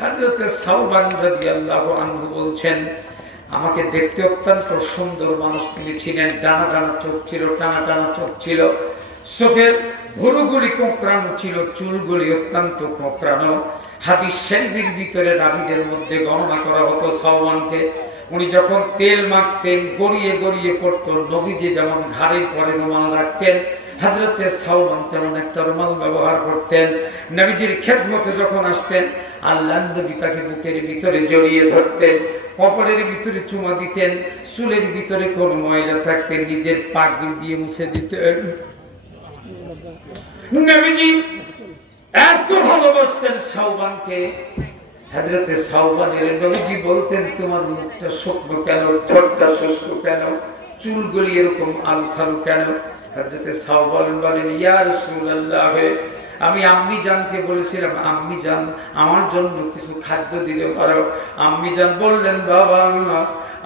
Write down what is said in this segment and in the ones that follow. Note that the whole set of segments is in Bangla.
হযরত সাওবান রাদিয়াল্লাহু আনহু বলছেন, আমাকে দেখতে অত্যন্ত সুন্দর মানুষ তিনি ছিলেন। টানা টানা চোখ ছিল, টানা টানা চোখ ছিল, চোখের ভুরুগুলি কোঁকড়ানো ছিল, চুলগুলি অত্যন্ত কোঁকড়ানো। হাদিস শরীফের ভিতরে রাবীদের মধ্যে গণনা করা হতো সাওবানকে, উনি যখন তেল মাখতেন গড়িয়ে গড়িয়ে পড়তো। নবীজি যেমন ঘাড়ের পরে রুমাল রাখতেন, হযরতে সাওবান তেমন একটা রুমাল ব্যবহার করতেন। নবীজির খেদমতে যখন আসতেন, আল্লাহর নবী তাকে বুকের ভিতরে জড়িয়ে ধরতেন, কপালের ভিতরে চুমা দিতেন, চুলের ভিতরে কোন ময়লা থাকতেন নিজের পাগড়ি দিয়ে মুছে দিতেন। নবীজি এত ভালোবাসতেন সাওবানকে। হযরতে সাওবানের নবীজি বলতেন, তোমার মুখটা শুকনো কেন, ঠোঁটটা শুষ্ক কেন, চুলগুলি এরকম আলথালু কেন? হযরতে সাওবান বলেন, ইয়া রাসূলুল্লাহ, আমি আম্মি জানকে বলেছিলাম, আম্মি জান আমার জন্য কিছু খাদ্য দিতে পারো। আম্মি জান বললেন, বাবা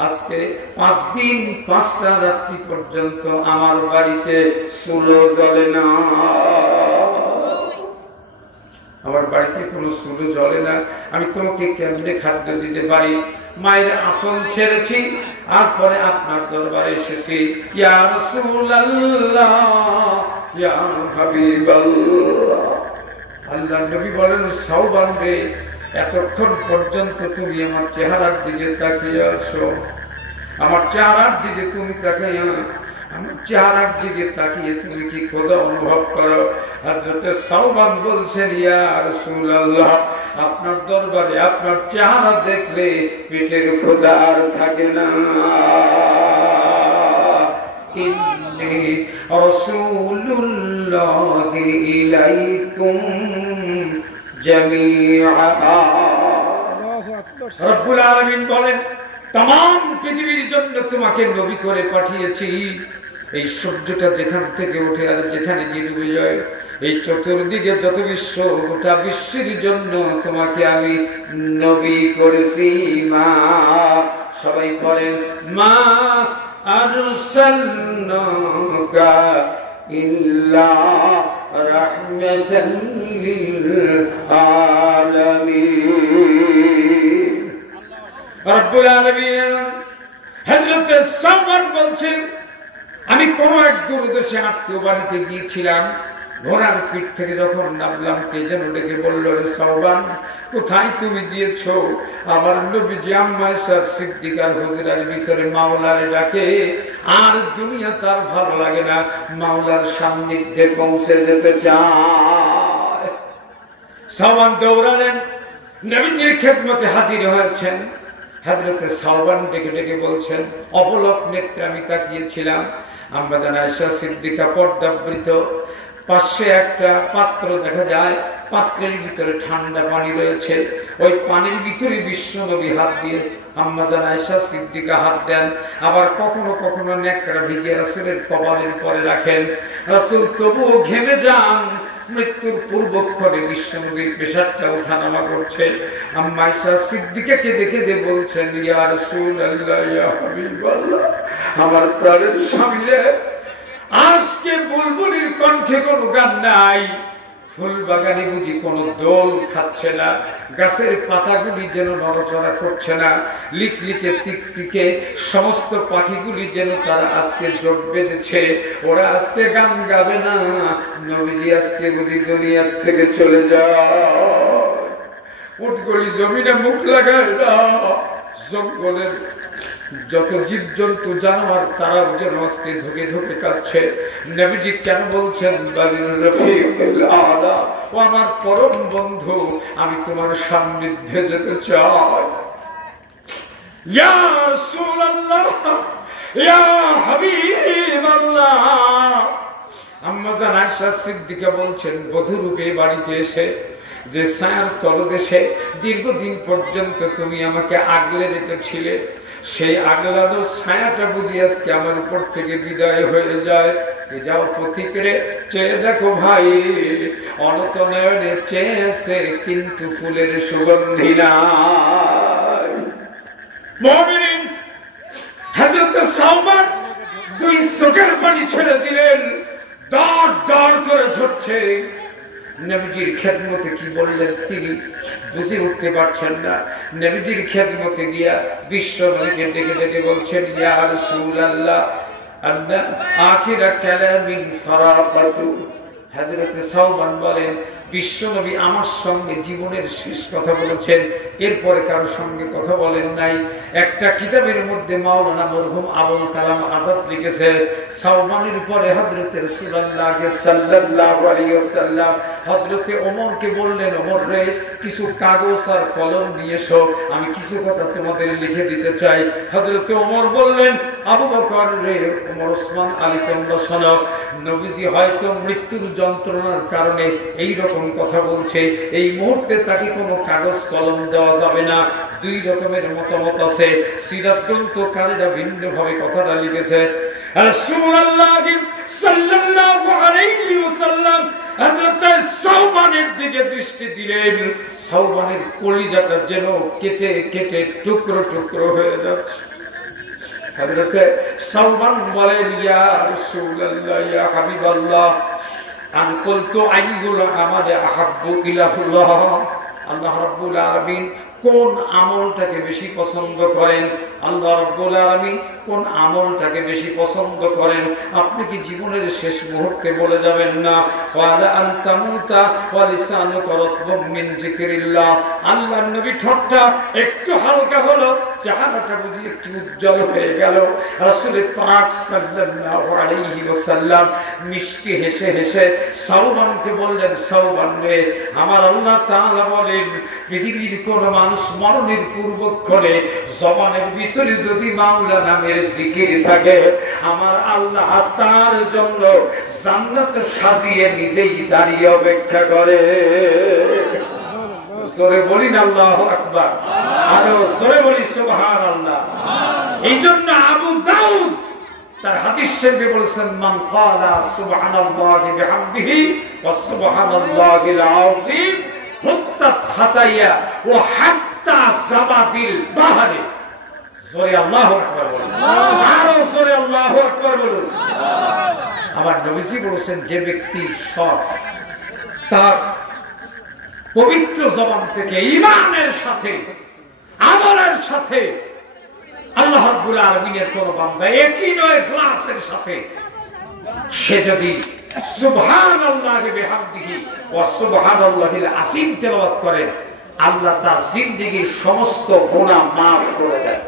আজকে 5 দিন 5টা রাত্রি পর্যন্ত আমার বাড়িতে চুলো জ্বলে না, আমার বাড়িতে কোনো চুলো জ্বলে না, আমি তোমাকে কেমনে খাদ্য দিতে পারি? মায়ের আসল ছেড়েছি, আর পরে আপনার দরবারে এসেছি। ইয়া রাসূলুল্লাহ, ইয়া হাবিবাল্লাহ। আল্লাহর নবী বলেন, সাওবান রে, এতক্ষণ পর্যন্ত তুমি আমার চেহারার দিকে তাকিয়ে আছো, আমার চেহারার দিকে তুমি তাকিয়ে, আমার চেহারার দিকে তাকিয়ে তুমি কি খোদা অনুভব করো? হযরতে সাওবান বলছেন, ইয়া রাসূলুল্লাহ, আপনার দরবারে আপনার চেহারা দেখলে পেটের খোদা আর থাকে না। ইন্নী রাসূলুল্লাহি ইলাইকুম জামিআ। আল্লাহু আকবার। রব্বুল আলামিন বলেন, तमाम পৃথিবীর জন্য তোমাকে নবী করে পাঠিয়েছি। এই সূর্যটা যেখান থেকে উঠে আর যেখানে গিয়ে ডুবে যায়, এই চতুর্দিকে যত বিশ্ব, গোটা বিশ্বের জন্য তোমাকে আমি নবী করেছি। মা, সবাই বলেন, মা আরসালনাকা ইল্লা রাহমাতাল লিল আলামিন। রব্বুল আলামিন হযরত সাওবান বলছেন, আমি কোন এক দূরদেশে আত্মীয় বাড়িতে গিয়েছিলাম, ঘোড়ার পিঠ থেকে যখন নামলাম, কে যেন ডেকে বলল, রে সাওবান, কোথায় তুমি গিয়েছো? আমার নবীজি আম্মা আয়েশা সিদ্দিকার হুজরার ভিতরে মাওলারে ডাকে, আর দুনিয়া তার ভালো লাগে না, মাওলার সান্নিধ্যে পৌঁছে যেতে চায়। সাওবান দৌড়ালেন, নবীজির খেদমতে হাজির হয়েছেন। হযরত সাওবান ডেকে ডেকে বলছেন, অপলক নেত্রে আমি তাকিয়েছিলাম, আম্মা জানা আয়েশা সিদ্দিকা পর্দাবৃত, পাশে একটা পাত্র দেখা যায়, পাত্রের ভিতরে ঠান্ডা পানি রয়েছে, ওই পানির ভিতরে বিশ্বনবী হাত দিয়ে আম্মা জানা আয়েশা সিদ্দিকা হাত দেন। আবার কখনো কখনো নেকড়া ভিজিয়ে রাসূলের কপালের পরে রাখেন, রাসূল তবুও ঘেমে যান। মৃত্যুর পূর্বক্ষণে বিশ্বনবীর পেশাবটা ওঠানামা করছে। আম্মা আয়েশা সিদ্দিকাকে দেখে দিয়ে বলছেন, ইয়া রাসূলুল্লাহ, ইয়া হাবিবাল্লাহ, আমার প্রাণের স্বামী রে, আজকে বুলবুলির কণ্ঠে কোনো গান নাই, ফুল বাগানে বুঝি কোনো দোল খাচ্ছে না, গাছের পাতাগুলি যেন নড়াচড়া করছে না, লিকলিকে টিকটিকে সমস্ত পাখিগুলি যেন তারা আজকে জোট বেঁধেছে, ওরা আজকে গান গাবে না, নবীজি আজকে বুঝি দুনিয়ার থেকে চলে যায়। উটগুলি জমিনে মুখ লাগায় না, জঙ্গলের যত জীবজন্তু জানোয়ার তারাও যেন আজকে ধুকে ধুকে কাঁদছে। নবীজি কেন বলছেন, ও আমার পরম বন্ধু, আমি তোমার সান্নিধ্যে যেতে চাই। ইয়া রাসূলুল্লাহ, ইয়া হাবিবাল্লাহ। আম্মা জানা আয়েশা সিদ্দিকা বলছেন, বধূরূপে বাড়িতে এসে যে ছায়ার তলদেশে দীর্ঘদিন পর্যন্ত তুমি আমাকে আগলে রেখেছিলে, সেই আগলানো ছায়াটা বুঝি আজকে আমার উপর থেকে বিদায় হয়ে যায়। যাও পথিকরে, চেয়ে দেখো ভাই, অনত নয়নে চেয়েছে কিন্তু ফুলের সুগন্ধি নাই। মুমিন হযরত সাওবান দুই চোখের পানি ছেড়ে দিলেন, দাঁড় দাঁড় করে ঝরছে। নবীজির খেদমতে কি বললেন তিনি বুঝে উঠতে পারছেন না। নবীজির খেদমতে গিয়া বিশ্ব নবীকে ডেকে ডেকে বলছেন, ইয়া রাসূলুল্লাহ আন্না আখিরা কালামিন ফারাকাতু। হযরত সাওবান বলেন, বিশ্ব নবী আমার সঙ্গে জীবনের শেষ কথা বলেছেন, এরপরে কারোর সঙ্গে কথা বলেন নাই। একটা কিতাবের মধ্যে মাওলানা মরহুম আবুল কালাম আজাদ লিখেছে, সাওবানের পরে হযরত রাসূলুল্লাহ সাল্লাল্লাহু আলাইহি ওয়াসাল্লাম হযরত ওমরকে বললেন, ওমর রে, কিছু কাগজ আর কলম নিয়ে এসো, আমি কিছু কথা তোমাদের লিখে দিতে চাই। হযরত ওমর বললেন, আবু বকর রে, ওমর, ওসমান, আলী, তোমরা শোনো, নবীজি হয়তো মৃত্যুর যন্ত্রণার কারণে এই রকম কথা বলছে, এই মুহূর্তে তাকে কোনো কাগজ কলম দেওয়া যাবে না। দুই রকমের মতামত আছে, সিরাত গ্রন্থকারীরা ভিন্ন ভাবে কথাটা লিখেছে। রাসূলুল্লাহ সাল্লাল্লাহু আলাইহি ওয়াসাল্লাম হযরত সাওবানের দিকে দৃষ্টি দিলেন, সাওবানের কলিজাটা যেন কেটে কেটে টুকরো টুকরো হয়ে যাচ্ছে। হযরত সাওবান বলেন, ইয়া রাসূলুল্লাহ, ইয়া হাবিবাল্লাহ, আমি বলতো আইগুলো আমাদের আহাব্বু ইলাহুল্লাহ, আল্লাহ রাব্বুল আলামিন কোন আমলটাকে বেশি পছন্দ করেন? আল্লাহ রাব্বুল আলামিন কোন আমলটাকে বেশি পছন্দ করেন? আপনি কি জীবনের শেষ মুহূর্তে বলে যাবেন না, ওয়ালা আনতামুতা ওয়া লিসানুকা রাতবুম মিন যিকরিল্লাহ? আল্লাহর নবী ঠোঁটটা একটু হালকা হলো, চেহারাটা বুঝি একটু উজ্জ্বল হয়ে গেল। রাসূল পাক সাল্লাল্লাহু আলাইহি ওয়াসাল্লাম মিষ্টি হেসে হেসে সাওবানকে বললেন, সাওবান রে, আমার আল্লাহ তাআলা বলেন, পৃথিবীর কোন মানুষ মরণের পূর্বক্ষণে জবানের ভিতরে যদি মাওলা নামের জিকির থাকে, আমার আল্লাহ তার জন্য জান্নাত সাজিয়ে নিজেই দাঁড়িয়ে অপেক্ষা করে। জোরে বলি না আল্লাহু আকবার, আরো জোরে বলি সুবহানাল্লাহ। এই জন্য আবু দাউদ তার হাদিস শরীফে বলেছেন, মান ক্বালা সুবহানাল্লাহি বিহামদিহি ওয়া সুবহানাল্লাহিল আযীম হুত্তাত খাতায়া ওয়া হাত্তা যাবাদিল বাহরি। জোরে আল্লাহু আকবার বলুন, আরো জোরে আল্লাহু আকবার বলুন। আমার নবীজি বলেছেন, যে ব্যক্তি সৎ, তার পবিত্র জবান থেকে ঈমানের সাথে আমলের সাথে আল্লাহ রাব্বুল আলামিনের কোন বান্দা একই নয় ইখলাসের সাথে সে যদি সুবহানাল্লাহি বিহামদিহি ওয়া সুবহানাল্লাহিল আযীম তেলাওয়াত করে, আল্লাহ তার জিন্দেগীর সমস্ত গুনাহ মাফ করে দেন।